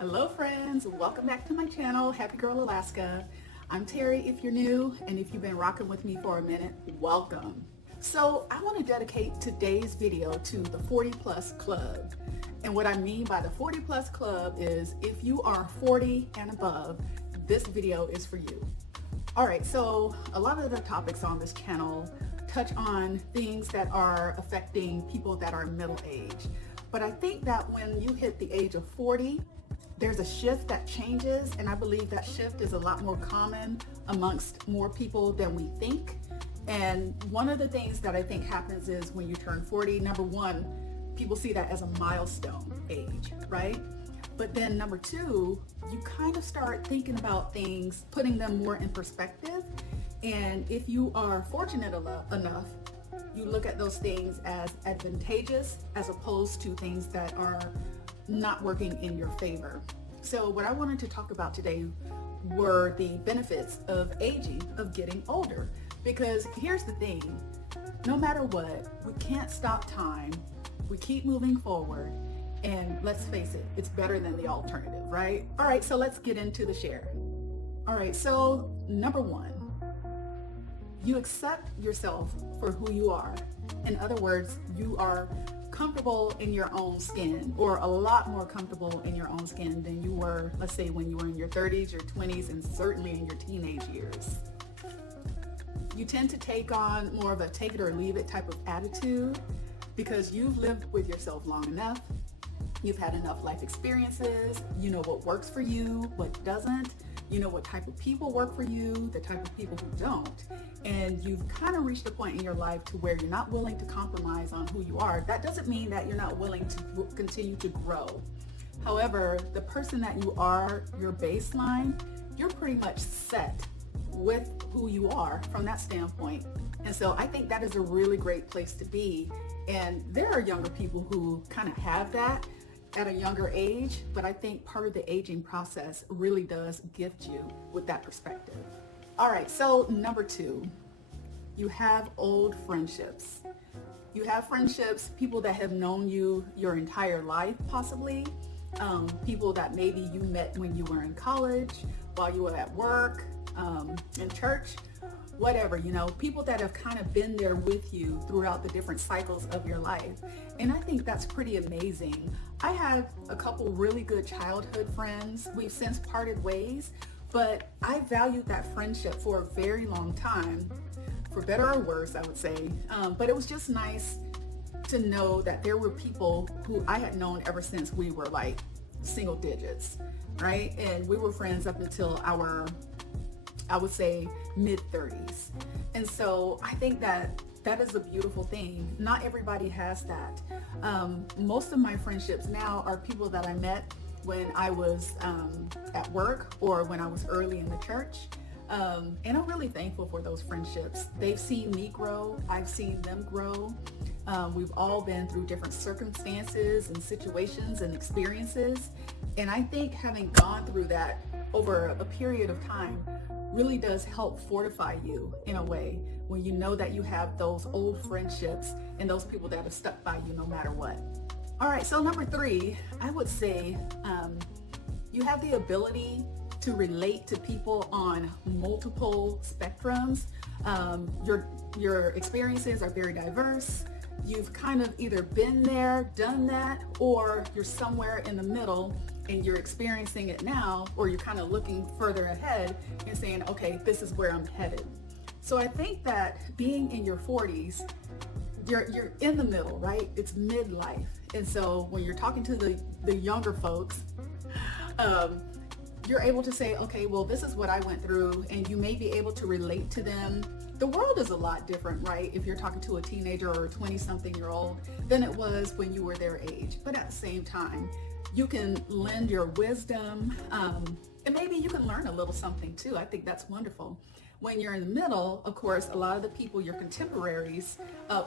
Hello friends, welcome back to my channel, Happy Girl Alaska. I'm Terry if you're new, and if you've been rocking with me for a minute, welcome. So I want to dedicate today's video to the 40 plus club. And what I mean by the 40 plus club is if you are 40 and above, this video is for you. Alright, so a lot of the topics on this channel touch on things that are affecting people that are middle age. But I think that when you hit the age of 40, there's a shift that changes, and I believe that shift is a lot more common amongst more people than we think. And one of the things that I think happens is when you turn 40, number one, people see that as a milestone age, right? But then number two, you kind of start thinking about things, putting them more in perspective. And if you are fortunate enough, you look at those things as advantageous as opposed to things that are not working in your favor. So what I wanted to talk about today were the benefits of aging, of getting older. Because here's the thing, no matter what, we can't stop time. We keep moving forward, and let's face it, it's better than the alternative, right? All right, so let's get into the share. All right, so number one, you accept yourself for who you are. In other words, you are comfortable in your own skin, or a lot more comfortable in your own skin than you were, let's say, when you were in your 30s, your 20s, and certainly in your teenage years. You tend to take on more of a take it or leave it type of attitude because you've lived with yourself long enough. You've had enough life experiences. You know what works for you, what doesn't. You know what type of people work for you, the type of people who don't. And you've kind of reached a point in your life to where you're not willing to compromise on who you are. That doesn't mean that you're not willing to continue to grow. However, the person that you are, your baseline, you're pretty much set with who you are from that standpoint. And so I think that is a really great place to be. And there are younger people who kind of have that at a younger age, but I think part of the aging process really does gift you with that perspective. All right, so number two, you have old friendships. You have friendships, people that have known you your entire life, possibly. People that maybe you met when you were in college, while you were at work, in church, whatever, people that have kind of been there with you throughout the different cycles of your life. And I think that's pretty amazing. I have a couple really good childhood friends. We've since parted ways, but I valued that friendship for a very long time, for better or worse, I would say. But it was just nice to know that there were people who I had known ever since we were like single digits, right? And we were friends up until our, I would say, mid-30s. And so I think that that is a beautiful thing. Not everybody has that. Most of my friendships now are people that I met when I was at work or when I was early in the church. And I'm really thankful for those friendships. They've seen me grow. I've seen them grow. We've all been through different circumstances and situations and experiences. And I think having gone through that over a period of time really does help fortify you in a way when you know that you have those old friendships and those people that have stuck by you no matter what. All right, so number three, I would say you have the ability to relate to people on multiple spectrums. Your experiences are very diverse. You've kind of either been there, done that, or you're somewhere in the middle and you're experiencing it now, or you're kind of looking further ahead and saying, okay, this is where I'm headed. So I think that being in your 40s, you're in the middle, right? It's midlife. And so when you're talking to the younger folks, you're able to say, okay, well, this is what I went through, and you may be able to relate to them. The world is a lot different, right? If you're talking to a teenager or a 20-something-year-old than it was when you were their age. But at the same time, you can lend your wisdom, and maybe you can learn a little something too. I think that's wonderful. When you're in the middle, of course, a lot of the people, your contemporaries,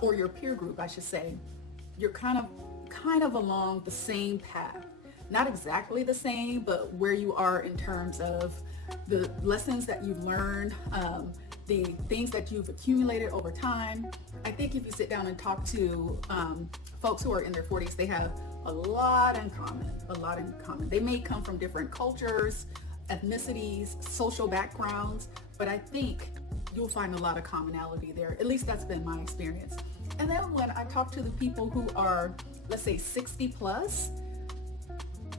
or your peer group, I should say, you're kind of along the same path. Not exactly the same, but where you are in terms of the lessons that you've learned, the things that you've accumulated over time. I think if you sit down and talk to folks who are in their 40s, they have a lot in common. They may come from different cultures, ethnicities, social backgrounds, but I think you'll find a lot of commonality there. At least that's been my experience. And then when I talk to the people who are, let's say 60 plus,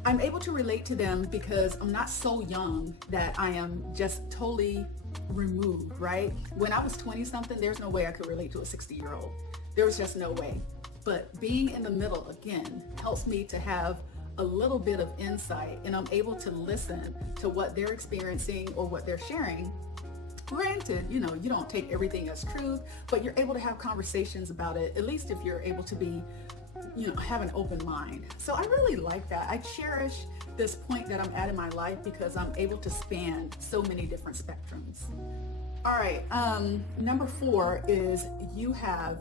I'm able to relate to them because I'm not so young that I am just totally removed, right? When I was 20 something, there's no way I could relate to a 60-year-old. There was just no way. But being in the middle, again, helps me to have a little bit of insight, and I'm able to listen to what they're experiencing or what they're sharing. Granted, you don't take everything as truth, but you're able to have conversations about it, at least if you're able to be, have an open mind. So I really like that. I cherish this point that I'm at in my life because I'm able to span so many different spectrums. All right, number 4 is you have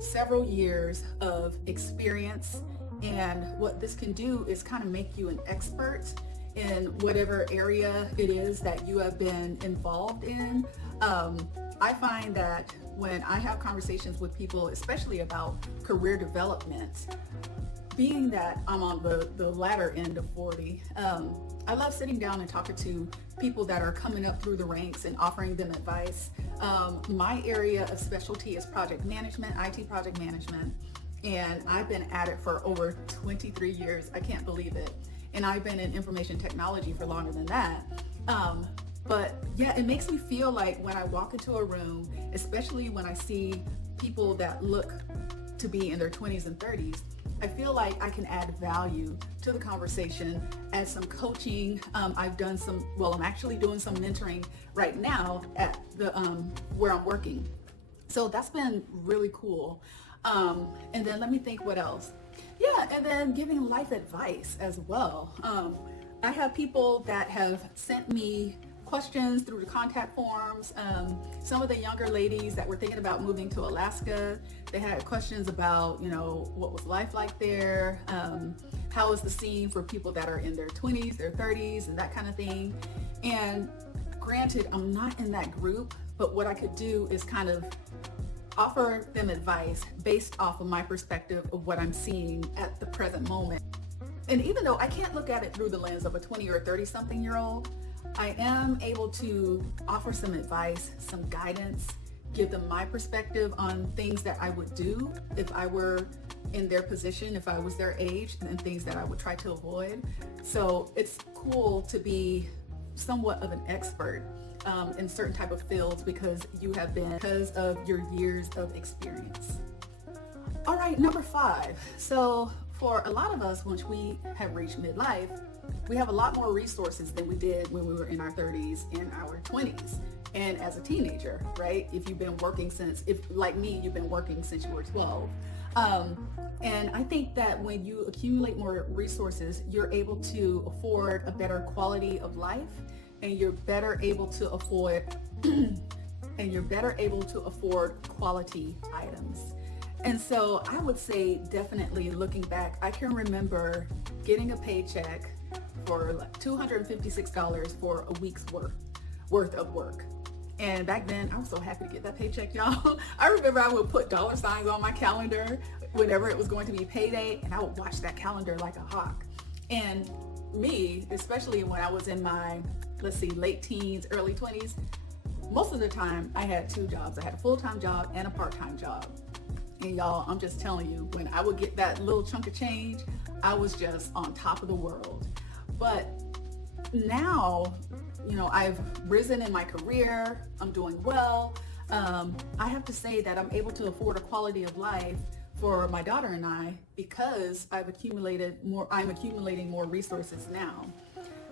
several years of experience, and what this can do is kind of make you an expert in whatever area it is that you have been involved in. I find that when I have conversations with people, especially about career development, being that I'm on the latter end of 40, I love sitting down and talking to people that are coming up through the ranks and offering them advice. My area of specialty is project management, IT project management, and I've been at it for over 23 years. I can't believe it. And I've been in information technology for longer than that. But yeah, it makes me feel like when I walk into a room, especially when I see people that look to be in their 20s and 30s, I feel like I can add value to the conversation, add some coaching. I'm actually doing some mentoring right now at the where I'm working. So that's been really cool. And then let me think what else. Yeah, and then giving life advice as well. I have people that have sent me questions through the contact forms. Some of the younger ladies that were thinking about moving to Alaska, they had questions about, what was life like there? How is the scene for people that are in their 20s, their 30s, and that kind of thing. And granted, I'm not in that group, but what I could do is kind of offer them advice based off of my perspective of what I'm seeing at the present moment. And even though I can't look at it through the lens of a 20 or 30 something year old, I am able to offer some advice, some guidance, give them my perspective on things that I would do if I were in their position, if I was their age, and things that I would try to avoid. So it's cool to be somewhat of an expert in certain type of fields because of your years of experience. All right, number 5. So for a lot of us, once we have reached midlife, we have a lot more resources than we did when we were in our 30s and our 20s. And as a teenager, right? If you've been working like me, you've been working since you were 12. And I think that when you accumulate more resources, you're able to afford a better quality of life, and you're better able to afford quality items. And so I would say definitely looking back, I can remember getting a paycheck for like $256 for a week's worth of work. And back then, I was so happy to get that paycheck, y'all. I remember I would put dollar signs on my calendar whenever it was going to be payday, and I would watch that calendar like a hawk. And me, especially when I was in my, late teens, early 20s, most of the time I had 2 jobs. I had a full-time job and a part-time job. And y'all, I'm just telling you, when I would get that little chunk of change, I was just on top of the world. But now, I've risen in my career, I'm doing well. I have to say that I'm able to afford a quality of life for my daughter and I because I'm accumulating more resources now.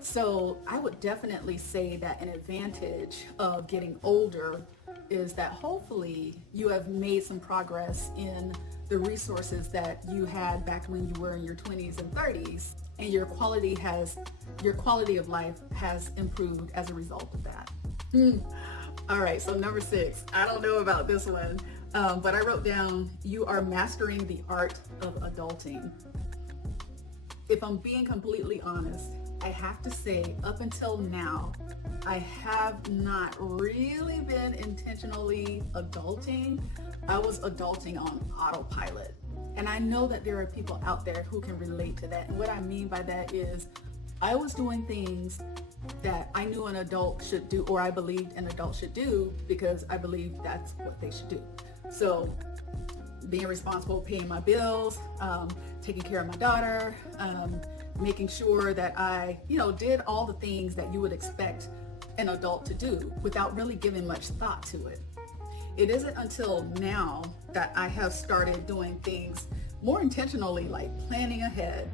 So I would definitely say that an advantage of getting older is that hopefully you have made some progress in the resources that you had back when you were in your 20s and 30s, and your quality of life has improved as a result of that. All right, so number 6, I don't know about this one, but I wrote down, you are mastering the art of adulting. If I'm being completely honest, I have to say, up until now, I have not really been intentionally adulting. I was adulting on autopilot. And I know that there are people out there who can relate to that. And what I mean by that is I was doing things that I knew an adult should do, or I believed an adult should do because I believed that's what they should do. So being responsible, paying my bills, taking care of my daughter, making sure that I, did all the things that you would expect an adult to do without really giving much thought to it. It isn't until now that I have started doing things more intentionally, like planning ahead,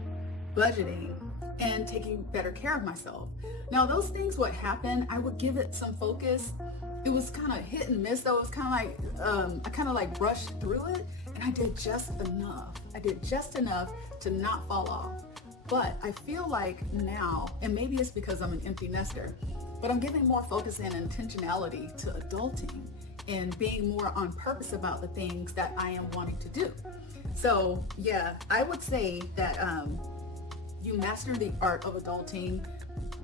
budgeting, and taking better care of myself. Now, those things would happen. I would give it some focus. It was kind of hit and miss, though. It was kind of like, I kind of like brushed through it, and I did just enough. I did just enough to not fall off. But I feel like now, and maybe it's because I'm an empty nester, but I'm giving more focus and intentionality to adulting and being more on purpose about the things that I am wanting to do. So yeah, I would say that you master the art of adulting,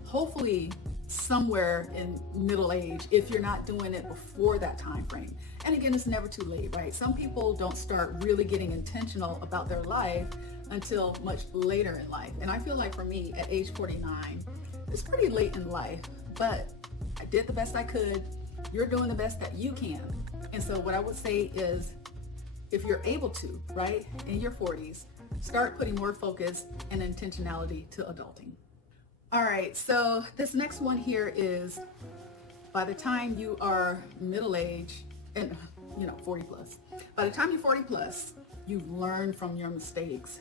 hopefully somewhere in middle age, if you're not doing it before that time frame. And again, it's never too late, right? Some people don't start really getting intentional about their life until much later in life. And I feel like for me at age 49, it's pretty late in life, but I did the best I could. You're doing the best that you can. And so what I would say is, if you're able to, right, in your 40s, start putting more focus and intentionality to adulting. All right, so this next one here is, by the time you are middle age and 40 plus, by the time you're 40 plus, you've learned from your mistakes.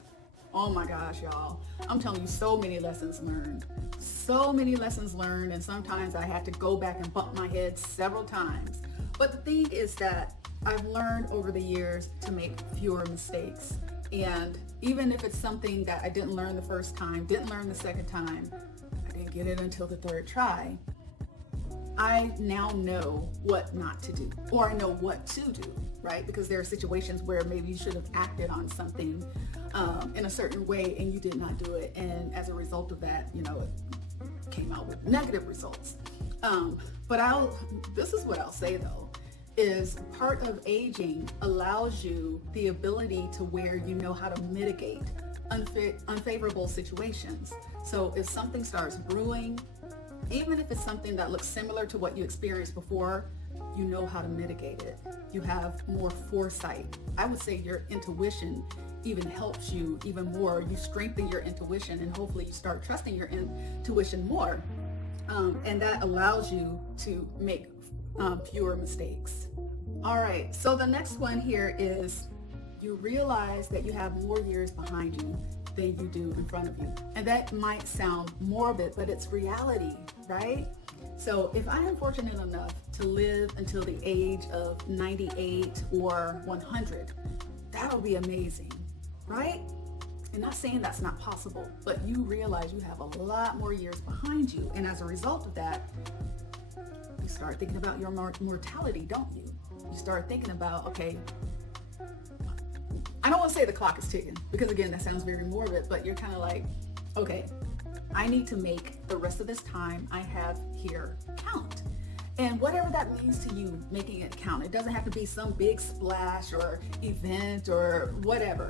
Oh my gosh, y'all. I'm telling you, so many lessons learned. So many lessons learned, and sometimes I had to go back and bump my head several times. But the thing is that I've learned over the years to make fewer mistakes. And even if it's something that I didn't learn the first time, didn't learn the second time, I didn't get it until the third try, I now know what not to do, or I know what to do, right? Because there are situations where maybe you should have acted on something in a certain way and you did not do it. And as a result of that, it came out with negative results. But this is what I'll say though, is part of aging allows you the ability to where you know how to mitigate unfavorable situations. So if something starts brewing, even if it's something that looks similar to what you experienced before, you know how to mitigate it. You have more foresight. I would say your intuition even helps you even more. You strengthen your intuition, and hopefully you start trusting your intuition more. And that allows you to make fewer mistakes. All right, so the next one here is you realize that you have more years behind you than you do in front of you. And that might sound morbid, but it's reality, right? So if I am fortunate enough to live until the age of 98 or 100, that'll be amazing, right? And not saying that's not possible, but you realize you have a lot more years behind you. And as a result of that, you start thinking about your mortality, don't you? You start thinking about, okay, I don't want to say the clock is ticking, because again, that sounds very morbid, but you're kind of like, okay, I need to make the rest of this time I have here count. And whatever that means to you, making it count. It doesn't have to be some big splash or event or whatever,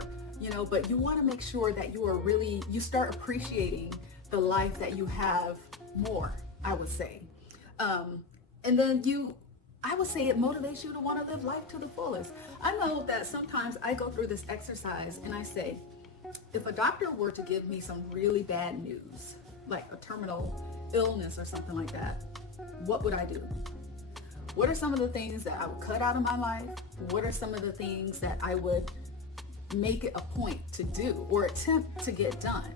but you want to make sure that you start appreciating the life that you have more, I would say. And then I would say it motivates you to want to live life to the fullest. I know that sometimes I go through this exercise and I say, if a doctor were to give me some really bad news, like a terminal illness or something like that, what would I do? What are some of the things that I would cut out of my life? What are some of the things that I would make it a point to do or attempt to get done?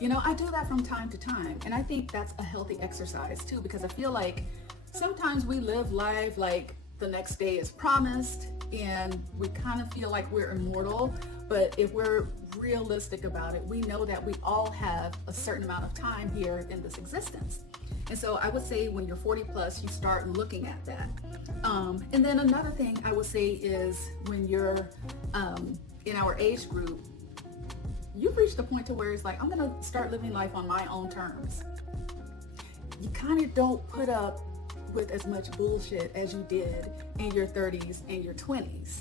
I do that from time to time. And I think that's a healthy exercise too, because I feel like sometimes we live life like the next day is promised and we kind of feel like we're immortal. But if we're realistic about it, we know that we all have a certain amount of time here in this existence. And so I would say when you're 40 plus, you start looking at that. And then another thing I would say is when you're in our age group, you've reached a point to where it's like, I'm going to start living life on my own terms. You kind of don't put up with as much bullshit as you did in your 30s and your 20s.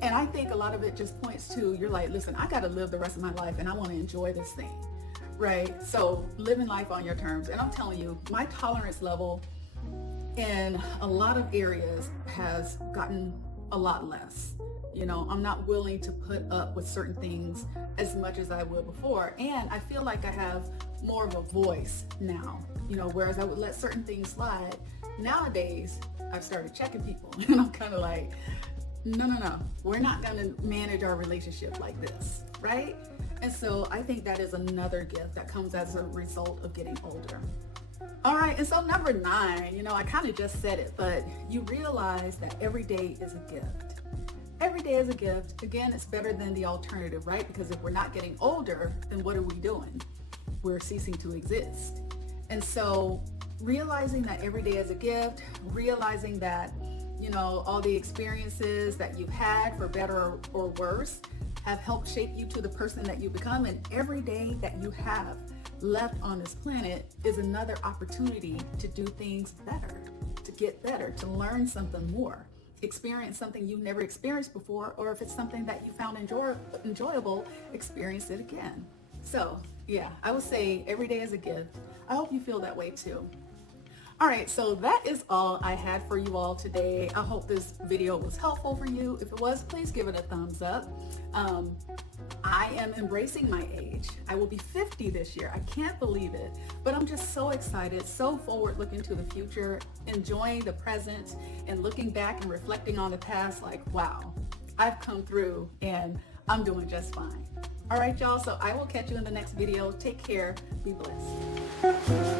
And I think a lot of it just points to, you're like, listen, I got to live the rest of my life and I want to enjoy this thing, right? So living life on your terms. And I'm telling you, my tolerance level in a lot of areas has gotten a lot less. You know, I'm not willing to put up with certain things as much as I would before. And I feel like I have more of a voice now, you know, whereas I would let certain things slide. Nowadays, I've started checking people and I'm kind of like, no, we're not going to manage our relationship like this, right? And so I think that is another gift that comes as a result of getting older. All right, and so number 9, you know, I kind of just said it, but you realize that every day is a gift. Every day is a gift. Again, it's better than the alternative, right? Because if we're not getting older, then what are we doing? We're ceasing to exist. And so realizing that every day is a gift, realizing that, you know, all the experiences that you've had, for better or worse, have helped shape you to the person that you become. And every day that you have left on this planet is another opportunity to do things better, to get better, to learn something more, experience something you've never experienced before, or if it's something that you found enjoyable, experience it again. So yeah, I would say every day is a gift. I hope you feel that way too. All right, so that is all I had for you all today. I hope this video was helpful for you. If it was, please give it a thumbs up. I am embracing my age. I will be 50 this year. I can't believe it, but I'm just so excited, so forward looking to the future, enjoying the present and looking back and reflecting on the past like, wow, I've come through and I'm doing just fine. All right, y'all, so I will catch you in the next video. Take care. Be blessed.